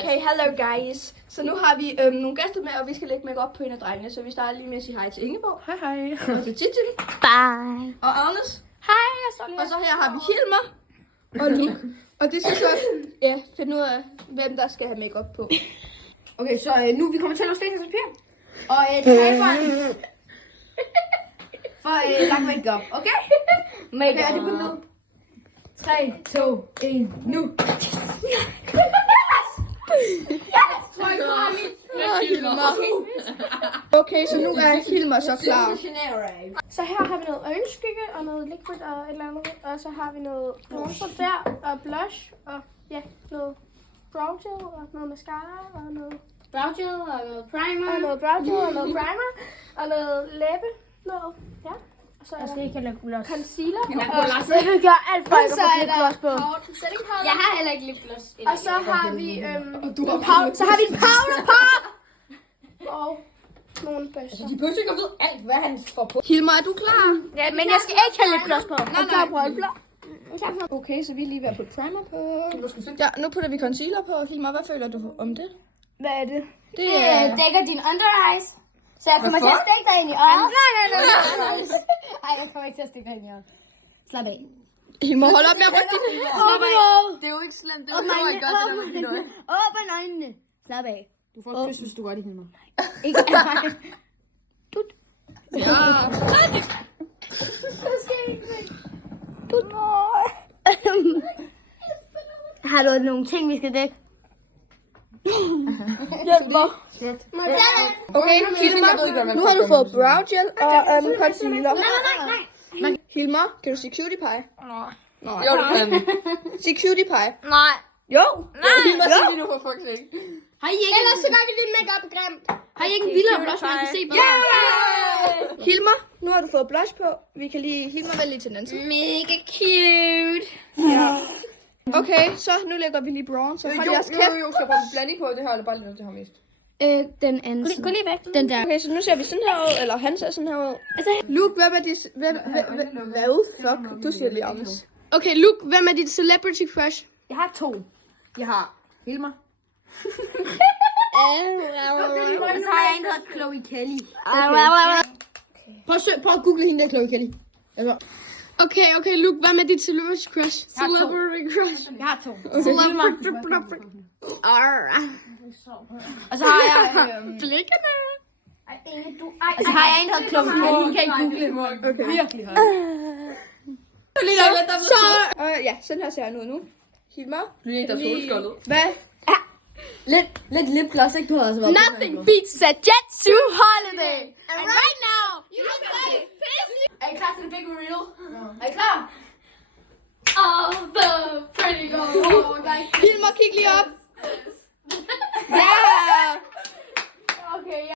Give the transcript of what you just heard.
Okay, hello guys. Så nu har vi nogle gæster med, og vi skal lægge make op på en af drengene. Så vi starter lige med at sige hej til Ingeborg. Hej. Og til Titil. Bye. Og Agnes. Hej, jeg står lige Og så her har vi Hilmar. Og Luke. Og det skal så finde ud af, hvem der skal have make op på. Okay, så nu vi kommer til at lave sten og papir. Og taberen for lagt make-up, okay? Make Er det kun nu? 3, 2, 1, nu! Okay, så nu er Hilmar så klar. Så her har vi noget øjenskygge og noget liquid og et eller andet. Og så har vi noget bronzer der og blush og ja, noget brow gel og noget mascara og noget brow gel og noget primer. Og noget brow gel og noget primer og noget læbe. Noget, ja. Og så er der ikke lipgloss. concealer. Og jeg vil gøre alt for at få lipgloss på. Jeg har heller ikke lipgloss. Og så har vi så har vi en powder på. Og nogle børster. De behøver ikke at vide alt, hvad han får på. Hilmar, er du klar? Ja, men jeg skal ikke have lipgloss på. Nej. Okay, så vi er lige ved at putte primer på. Ja, nu putter vi concealer på. Hilmar, hvad føler du om det? Hvad er det? Det er... dækker din under eyes. Så jeg kommer til at stikke dig ind i øjet. Nej. Ej, jeg kommer ikke til at stikke dig ind i øjet. Slap af. Hilmar, hold op med at rykke dine Åben Det er jo ikke slemt. Det øjnene. er jo godt, det der med dine øjne. Åben øjnene. Slap af. Du får et kys, hvis du gør det, Hilmar. Ikke af mig. Har du nogle ting, vi skal dække? Hjælp mig. Okay, Hilmar, nu har du fået brow gel og concealer. Nej. Hilmar, kan du sige cutie pie? Nej. Jo, det kan. Sig cutie pie. Nej. Jo. Hilmar, sig lige nu for fuck's sake. Har I ikke ellers så gør vi din make-up grimt. Har I ikke en vildere blush, man kan se på? Hilmar, nu har du fået blush på. Vi kan lige... Hilmar, vælge lige til den anden side. Mega cute. Ja. Okay, så nu lægger vi lige bronzer. Hold jeres kæft. Jo, skal jeg bare blanding på det her, eller bare lidt til ham mest? Den anden side. Gå lige væk. Den der. Okay, så nu ser vi sådan her ud, eller han ser sådan her ud. Altså, Luke, hvem er dit... Hvad? Fuck, du siger lige Agnes. Okay, Luke, hvem er dit celebrity crush? Jeg har 2. Jeg har Hilmar. Og så har jeg en, der hedder Chloe Kelly. Prøv at google hende der, Chloe Kelly. Altså. Okay, Luke, hvem er dit celebrity crush? Celebrity crush. Jeg har 2. Og så har jeg... Blikkerne. Og så har jeg en, der hedder Chloe Kelly. Hende kan I google. Okay. Virkelig højt. Så, ja, sådan her ser han ud nu. Hilmar. Lige der solskoldet. Hvad? Lidt lipgloss, ikke? Du har altså været nothing beats a Jetsu holiday. And right now, you look like Er I klar til det big reveal? Er I klar? all the pretty girls. Hilmar, kig lige op. Ja! Okay,